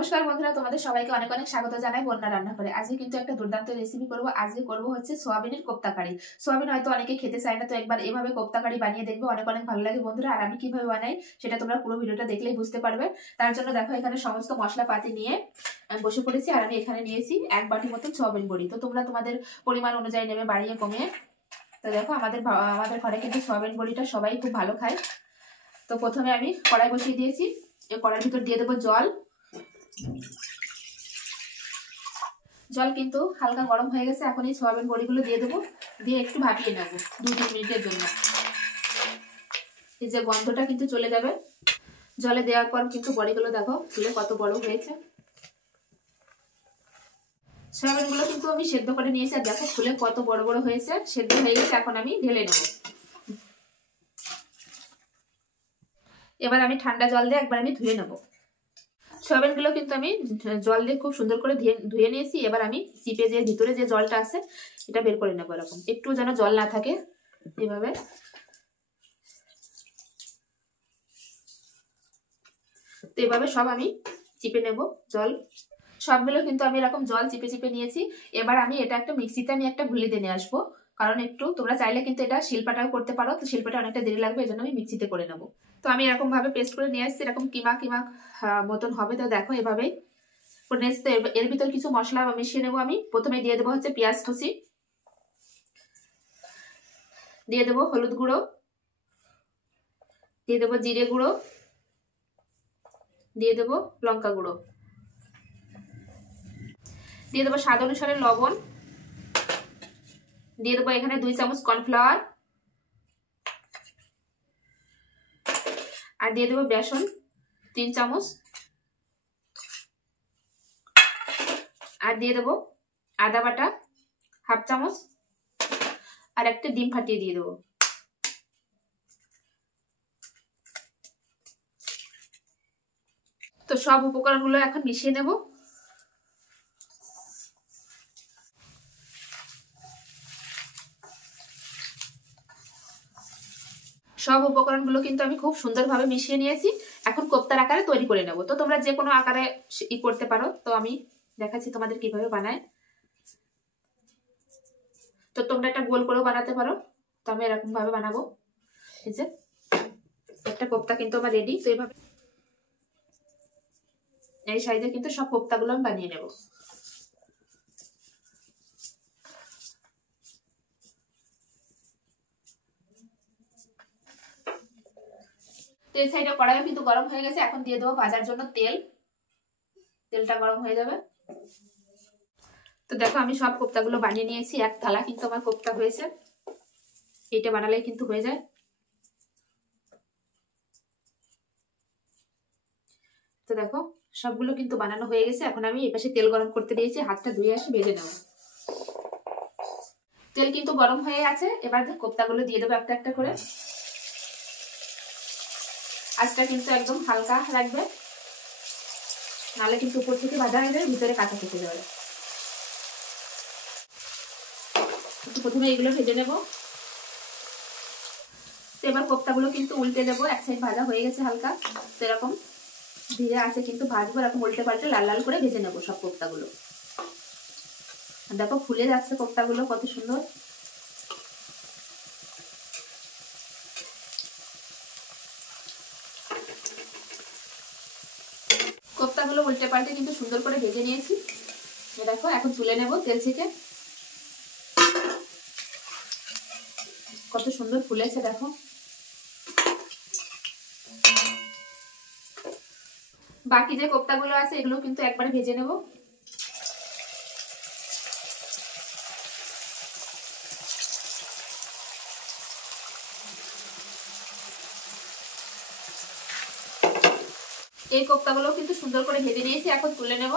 নমস্কার বন্ধুরা, তোমাদের সবাইকে অনেক অনেক স্বাগত জানাই বন্যা রান্না করে। আজকে কিন্তু একটা দুর্দান্ত রেসিপি করব। আজকে করব হচ্ছে সোয়াবিনের কোপ্তা কারি। সোয়াবিন হয়তো অনেকে খেতে চায় না, তো একবার এভাবে কোপ্তা কারি বানিয়ে দেখবে, অনেক অনেক ভালো লাগে বন্ধুরা। আর আমি কিভাবে বানাই সেটা তোমরা পুরো ভিডিওটা দেখলেই বুঝতে পারবে। তার জন্য দেখো এখানে সমস্ত মশলাপাতি নিয়ে আমি বসে পড়েছি। আর আমি এখানে নিয়েছি 1 বাটি মতন সোয়াবিন বড়ি। তো তোমরা তোমাদের পরিমাণ অনুযায়ী নেবে, বাড়িয়ে কমিয়ে। তো দেখো আমাদের ঘরে কিন্তু সোয়াবিন বড়িটা সবাই খুব ভালো খায়। তো প্রথমে আমি কড়াই বসিয়ে দিয়েছি। এই কড়াইয়ের ভিতর দিয়ে দেবো জল। জল কিন্তু হালকা গরম হয়ে গেছে। এখন এই সয়াবিন বড়িগুলো দিয়ে দেবো, দিয়ে একটু ভাপিয়ে নেবো 2-3 মিনিটের জন্য। এই যে গন্ধটা কিন্তু চলে যাবে। জলে দেওয়ার পর কিন্তু বড়িগুলো দেখো ফুলে কত বড় হয়েছে। সয়াবিনগুলো কিন্তু আমি সেদ্ধ করে নিয়েছি, আর দেখো ফুলে কত বড় বড় হয়েছে, সেদ্ধ হয়ে গেছে। এখন আমি ঢেলে নেব। এবার আমি ঠান্ডা জল দিয়ে একবার আমি ধুয়ে নেব। সয়াবিনগুলো কিন্তু আমি জল দিয়ে খুব সুন্দর করে ধুয়ে নিয়েছি। এবার আমি চিপে যে ভিতরে যে জলটা আছে এটা বের করে নেবো। এরকম একটু যেন জল না থাকে, এইভাবে। তো এভাবে সব আমি চিপে নেব জল। সবগুলো কিন্তু আমি এরকম জল চিপে চিপে নিয়েছি। এবার আমি এটা একটা মিক্সিতে আমি একটা ঘুলিয়ে নিয়ে আসবো, কারণ একটু তোমরা চাইলে কিন্তু এটা শিলপাটাও করতে পারো। তো শিলপাটা অনেকটা দেরি লাগবে, এই জন্য আমি মিক্সিতে করে নেবো। তো আমি এরকম ভাবে পেস্ট করে নিয়ে আসছি, এরকম কিমা কিমা মতন হবে। তো দেখো এভাবেই করে নিয়েছি। তো এর ভিতর কিছু মশলা মিশিয়ে নেবো। আমি প্রথমে দিয়ে দেবো হচ্ছে পেঁয়াজ কুচি, দিয়ে দেবো হলুদ গুঁড়ো, দিয়ে দেবো জিরে গুঁড়ো, দিয়ে দেবো লঙ্কা গুঁড়ো, দিয়ে দেবো স্বাদ অনুসারে লবণ, দিয়ে দেবো এখানে 2 চামচ কর্নফ্লাওয়ার, আর দিয়ে দেবো বেসন 3 চামচ, আর দিয়ে দেবো আদা বাটা 1/2 চামচ, আর একটা ডিম ফাটিয়ে দিয়ে দেবো। তো সব উপকরণগুলো এখন মিশিয়ে নেব। সব উপকরণগুলো কিন্তু আমি খুব সুন্দরভাবে মিশিয়ে নিয়েছি। এখন কোপ্তার আকারে তৈরি করে নেব। তো তোমরা যে কোনো আকারে করতে পারো। তো আমি দেখাচ্ছি তোমাদের কিভাবে বানায়। তো তোমরা একটা গোল করেও বানাতে পারো। তো আমি এরকম ভাবে বানাবো। এই যে একটা কোপ্তা কিন্তু আমার রেডি। তো এইভাবে এই সাইজে কিন্তু সব কোপ্তাগুলো আমি বানিয়ে নেব। তো এই সাইডে কড়াইও কিন্তু গরম হয়ে গেছে। এখন দিয়ে দেবো ভাজার জন্য তেল। তেলটা গরম হয়ে যাবে। তো দেখো আমি সব কোপ্তাগুলো বানিয়ে নিয়েছি। 1 থালা কিন্তু আমার কোপ্তা হয়েছে। এইটা বানালেই কিন্তু হয়ে যায়। তো দেখো সবগুলো কিন্তু বানানো হয়ে গেছে। এখন আমি এই পাশে তেল গরম করতে দিয়েছি, হাতটা ধুয়ে আসি ভেজে নেব। তেল কিন্তু গরম হয়ে আছে। এবার কোপ্তাগুলো দিয়ে দেবো একটা একটা করে। আঁচটা কিন্তু একদম হালকা রাখবে, নাহলে কিন্তু উপর থেকে ভাজা হয়ে যাবে, ভিতরে কাঁচা থেকে যাবে। প্রথমে এগুলো ভেজে নেব। তো এবার কোপ্তাগুলো কিন্তু উল্টে দেবো। এক সাইড ভাজা হয়ে গেছে হালকা। তো এরকম ধীরে আছে কিন্তু ভাজবো, এরকম উল্টে পাল্টে লাল লাল করে ভেজে নেবো সব কোপ্তাগুলো। দেখো ফুলে যাচ্ছে কোপ্তাগুলো কত সুন্দর। কোপ্তাগুলো উল্টে পাল্টে কিন্তু সুন্দর করে ভেজে নিয়েছি। দেখো এখন তুলে নেব তেল থেকে। কত সুন্দর ফুলেছে দেখো। বাকি যে কোপ্তাগুলো আছে এগুলো কিন্তু একবারে ভেজে নেব। এই কোপ্তাগুলো কিন্তু সুন্দর করে ভেজে নিয়েছি। এখন তুলে নেব।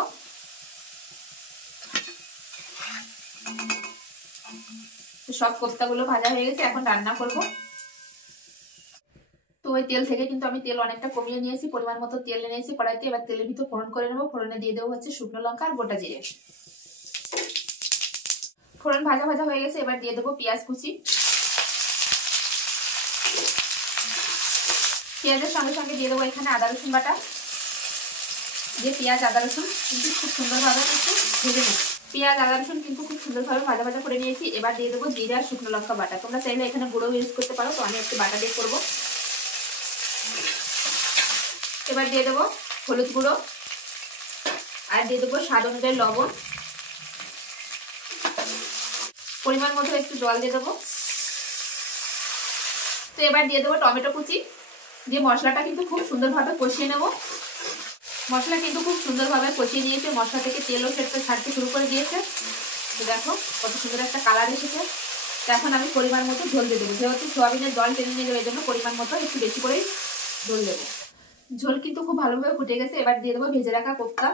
সব কোপ্তাগুলো ভাজা হয়ে গেছে, এখন রান্না করব। তো ওই তেল থেকে কিন্তু আমি তেল অনেকটা কমিয়ে নিয়েছি, পরিমাণ মতো তেল নিয়েছি কড়াইতে। এবার তেলের ভিতর ফোড়ন করে নেবো। ফোড়নে দিয়ে দেবো হচ্ছে শুকনো লঙ্কা আর গোটা জিরে। ফোড়ন ভাজা ভাজা হয়ে গেছে। এবার দিয়ে দেবো পেঁয়াজ কুচি। পেঁয়াজের সঙ্গে সঙ্গে দিয়ে দেবো এখানে আদা রসুন বাটা। দিয়ে পেঁয়াজ আদা রসুন কিন্তু খুব সুন্দরভাবে একটু ভেজে নেব। পেঁয়াজ আদা রসুন কিন্তু খুব সুন্দরভাবে ভাজা ভাজা করে নিয়েছি। এবার দিয়ে দেবো জিরা আর শুকনো লঙ্কা বাটা। তোমরা চাইলে এখানে গুঁড়ো ইউজ করতে পারো, তো আমি একটু বাটা দিয়ে করবো। এবার দিয়ে দেবো হলুদ গুঁড়ো আর দিয়ে দেবো স্বাদ অনুযায়ী লবণ, পরিমাণ মতো একটু জল দিয়ে দেবো। তো এবার দিয়ে দেবো টমেটো কুচি, দিয়ে মশলাটা কিন্তু খুব সুন্দরভাবে কষিয়ে নেব। মশলা কিন্তু খুব সুন্দরভাবে কষিয়ে দিয়েছে, মশলা থেকে তেলও ছাড়তে শুরু করে দিয়েছে। তো দেখো কত সুন্দর একটা কালার এসেছে। তো এখন আমি পরিমাণ মতো ঝোল দিয়ে দেবো, যেহেতু সোয়াবিনের জল টেনে নিয়ে যাবে এই জন্য পরিমাণ মতো একটু বেশি করেই ঝোল দেবো। ঝোল কিন্তু খুব ভালোভাবে ফুটে গেছে। এবার দিয়ে দেবো ভেজে রাখা কোপ্তা।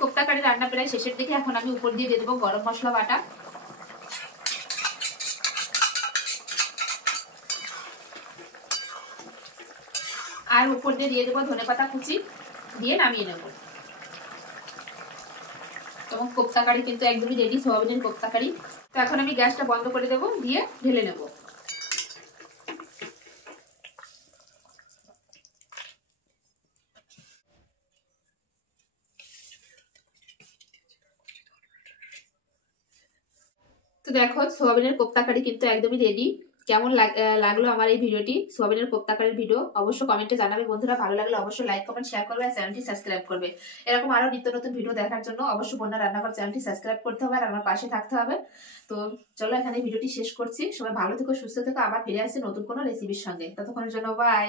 কোপ্তা কারি রান্না প্রায় শেষের দিকে, এখন আমি উপর দিয়ে দেবো গরম মশলা বাটা, আর উপর দিয়ে দেবো ধনেপাতা কুচি, দিয়ে নামিয়ে নেব। এবং কোপ্তা কারি কিন্তু একদমই রেডি, সোয়াবিনের কোপ্তা কারি। তো এখন আমি গ্যাসটা বন্ধ করে দেবো, দিয়ে ঢেলে নেব। তো দেখো সোয়াবিনের কোপ্তা কারি কিন্তু একদমই রেডি। কেমন লাগলো আমার এই ভিডিওটি, সোয়াবিনের কোপ্তা কারির ভিডিও, অবশ্যই কমেন্টে জানাবে বন্ধুরা। ভালো লাগলে অবশ্যই লাইক কমেন্ট শেয়ার করবে আর চ্যানেলটি সাবস্ক্রাইব করবে। এরকম আরো নিত্য নতুন ভিডিও দেখার জন্য অবশ্যই বন্যা রান্নাঘর চ্যানেলটি সাবস্ক্রাইব করতে হবে আর আমার পাশে থাকতে হবে। তো চলো এখানে ভিডিওটি শেষ করছি। সবাই ভালো থেকো, সুস্থ থেকো, আবার ফিরে আসছি নতুন কোনো রেসিপির সঙ্গে। ততক্ষণের জন্য বাই।